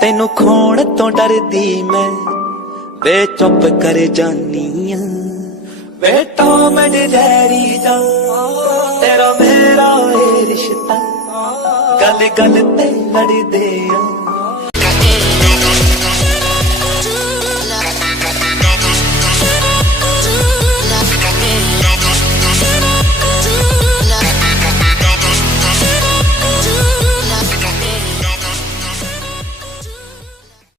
ਤੈਨੂੰ ਖੋਣ ਤੋਂ ਡਰਦੀ ਮੈਂ ਵੇ ਚੁੱਪ ਕਰ ਜਾਨੀ ਆ ਵੇ ਟੌਮ ਐਂਡ ਜੈਰੀ ਦਾ ਤੇਰਾ ਮੇਰਾ ਏ ਰਿਸ਼ਤਾ ਗੱਲ ਗੱਲ ਤੇ ਲੜਦੇ ਆ